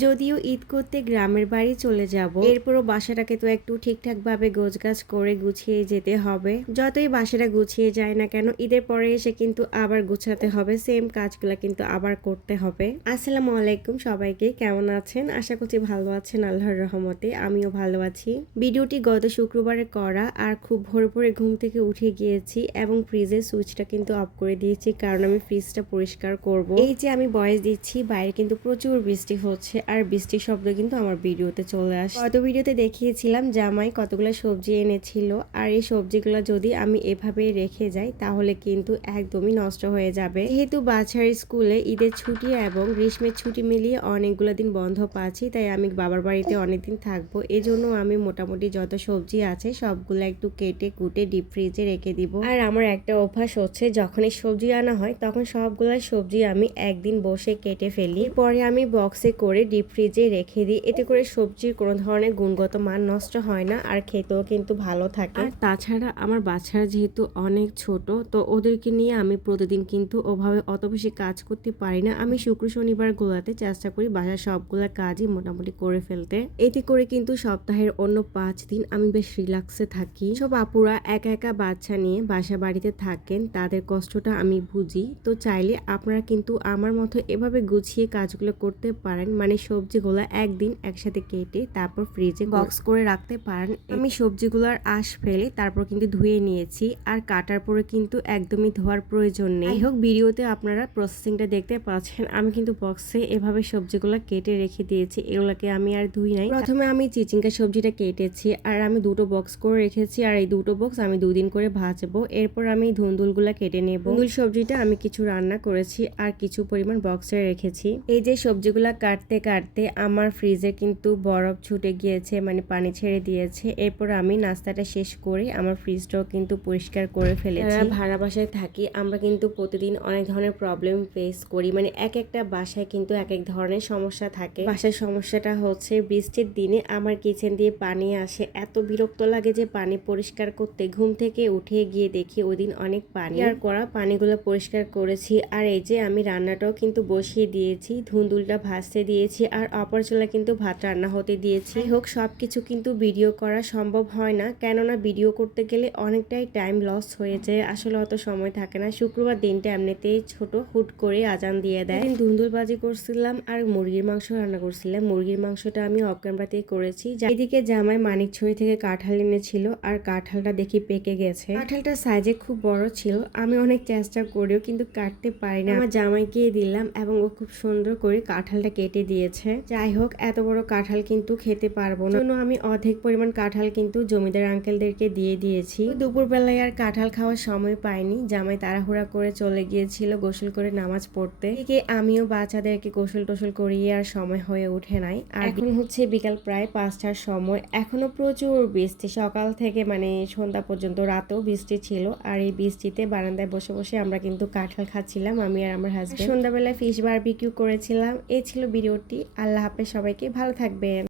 যদিও ঈদ করতে গ্রামের বাড়ি চলে যাব, এরপরও বাসাটাকে তো একটু ঠিকঠাক ভাবে গোছগাছ করে গুছিয়ে যেতে হবে। যতই বাসাটা গুছিয়ে যায় না কেন, ঈদের পরে এসে কিন্তু আবার গুছাতে হবে সেম কাজগুলো কিন্তু আবার করতে হবে। আসসালামু আলাইকুম সবাইকে, কেমন আছেন? আশা করছি ভালো আছেন, আল্লাহর রহমতে আমিও ভালো আছি। ভিডিওটি গত শুক্রবারে করা আর খুব ভোর ভোরে ঘুম থেকে উঠে গিয়েছি এবং ফ্রিজের সুইচটা কিন্তু অফ করে দিয়েছি, কারণ আমি ফ্রিজটা পরিষ্কার করব। এই যে আমি বয়স দিচ্ছি, বাইরে কিন্তু প্রচুর বৃষ্টি হচ্ছে আর বৃষ্টির শব্দ কিন্তু আমার ভিডিওতে চলে আসে। গত ভিডিওতে দেখিয়েছিলাম জামাই কতগুলো সবজি এনেছিল, আর এই সবজিগুলো যদি আমি এভাবে রেখে যাই, তাহলে কিন্তু একদমই নষ্ট হয়ে যাবে। যেহেতু বাচ্চার স্কুলে ঈদের ছুটি এবং গ্রীষ্মের ছুটি মিলিয়ে অনেকগুলো দিন বন্ধ পাচ্ছি, তাই আমি বাবার বাড়িতে অনেকদিন থাকব। এজন্য আমি মোটামুটি যত সবজি আছে, সবগুলো একটু কেটে কুটে ডিপ ফ্রিজে রেখে দিব। আর আমার একটা অভ্যাস হচ্ছে, যখনই সবজি আনা হয়, তখন সবগুলো সবজি আমি একদিন বসে কেটে ফেলি। পরে আমি বক্সে করে ডিপ ফ্রিজে রেখে দিই। এতে করে সবজির কোনো ধরনের গুণগত মান নষ্ট হয় না, আর খেতেও কিন্তু ভালো থাকে। আর তাছাড়া আমার বাচ্চারা যেহেতু অনেক ছোট, তো ওদেরকে নিয়ে আমি প্রতিদিন কিন্তু ওভাবে অত বেশি কাজ করতে পারি না। আমি শুক্র শনিবার গুলাতে চেষ্টা করি বাসার সবগুলা কাজই মোটামুটি করে ফেলতে। এতে করে কিন্তু সপ্তাহের অন্য পাঁচ দিন আমি বেশ রিল্যাক্সে থাকি। সব আপুরা একা একা বাচ্চা নিয়ে বাসা বাড়িতে থাকেন, তাদের কষ্টটা আমি বুঝি। তো চাইলে আপনারা কিন্তু আমার মতো এভাবে গুছিয়ে কাজগুলো করতে পারেন। মানে সবজিগুলো একদিন একসাথে কেটে তারপর ফ্রিজে বক্স করে রাখতে পারেন। আমি সবজিগুলোর আঁশ ফেলে তারপর কিন্তু ধুয়ে নিয়েছি আর কাটার পরে কিন্তু একদমই ধোয়ার প্রয়োজন নেই। হোক ভিডিওতে আপনারা প্রসেসিংটা দেখতে পাচ্ছেন। আমি কিন্তু বক্সে এভাবে সবজিগুলো কেটে রেখে দিয়েছি। এগুলোকে আমি আর ধুই নাই। প্রথমে আমি চিচিঙ্গা সবজিটা কেটেছি আর আমি দুটো বক্স করে রেখেছি আর এই দুটো বক্স আমি দুদিন করে ভাজবো। এরপর আমি ধুন্দুলগুলা কেটে নেব। ধুন্দুল সবজিটা আমি কিছু রান্না করেছি আর কিছু পরিমাণ বক্সে রেখেছি। এই যে সবজিগুলা কাটতে কাটতে আমার ফ্রিজে কিন্তু বরফ ছুটে গিয়েছে মানে পানি ছেড়ে দিয়েছে। এরপর আমি নাস্তাটা শেষ করে আমার ফ্রিজটাও কিন্তু পরিষ্কার করে ফেলেছি। ভাড়া বাসায় থাকি আমরা কিন্তু প্রতিদিন অনেক ধরনের প্রবলেম ফেস করি। মানে এক একটা বাসায় কিন্তু এক এক ধরনের সমস্যা থাকে। বাসার সমস্যাটা হচ্ছে বৃষ্টির দিনে আমার কিচেন দিয়ে পানি আসে। এত বিরক্ত লাগে যে পানি পরিষ্কার করতে। ঘুম থেকে উঠে গিয়ে দেখি ওই দিন অনেক পানি। আর করা পানিগুলো পরিষ্কার করেছি। আর এই যে আমি রান্নাটাও কিন্তু বসিয়ে দিয়েছি। ধুন্দুলটা ভাজতে দিয়েছি। আর অপর চুলা কিন্তু ভাত রান্না হতে দিয়েছি। হোক সব কিছু কিন্তু ভিডিও করা সম্ভব হয় না। কেননা ভিডিও করতে গেলে অনেকটাই টাইম লস হয়ে যায়। আসলে অত সময় থাকে না। শুক্রবার দিনটা এমনিতেই ছোট, হুট করে আজান দিয়ে দেয়। দিন ধুন্দুল বাজি করছিলাম আর মুরগির মাংস রান্না করছিলাম। মুরগির মাংসটা আমি অফ ক্যামেরাতেই করেছি এদিকে জামাই মানিকছড়ি থেকে কাঁঠাল এনেছিল আর কাঁঠালটা দেখি পেকে গেছে। কাঁঠালটা সাইজে খুব বড় ছিল। আমি অনেক চেষ্টা করেও কিন্তু কাটতে পারি না আমার জামাইকে দিলাম এবং ও খুব সুন্দর করে কাঁঠালটা কেটে দিয়েছে। যাই হোক, এত বড় কাঁঠাল কিন্তু খেতে পারব না। জন্য আমি অর্ধেক পরিমাণ কাঁঠাল কিন্তু জমিদার আঙ্কেলদেরকে দিয়ে দিয়েছি। দুপুর বেলায় আর কাঁঠাল খাওয়ার সময় পাইনি। জামাই তাড়াহুড়া করে চলে গিয়েছিল গোসল করে নামাজ পড়তে। এদিকে আমিও বাচ্চাদেরকে গোসল টোসল করিয়ে আর সময় হয়ে ওঠে নাই। আর এখন হচ্ছে বিকাল প্রায় পাঁচটার সময়। এখনও প্রচুর বৃষ্টি। সকাল থেকে মানে সন্ধ্যা পর্যন্ত রাতেও বৃষ্টি ছিল। আর এই বৃষ্টিতে বারান্দায় বসে বসে আমরা কিন্তু কাঁঠাল খাচ্ছিলাম, আমি আর আমার হাজবেন্ড সন্ধ্যাবেলায় ফিশ বারবিকিউ করেছিলাম। এই ছিল আল্লাহ হাফেজ সবাইকে ভালো থাকবেন।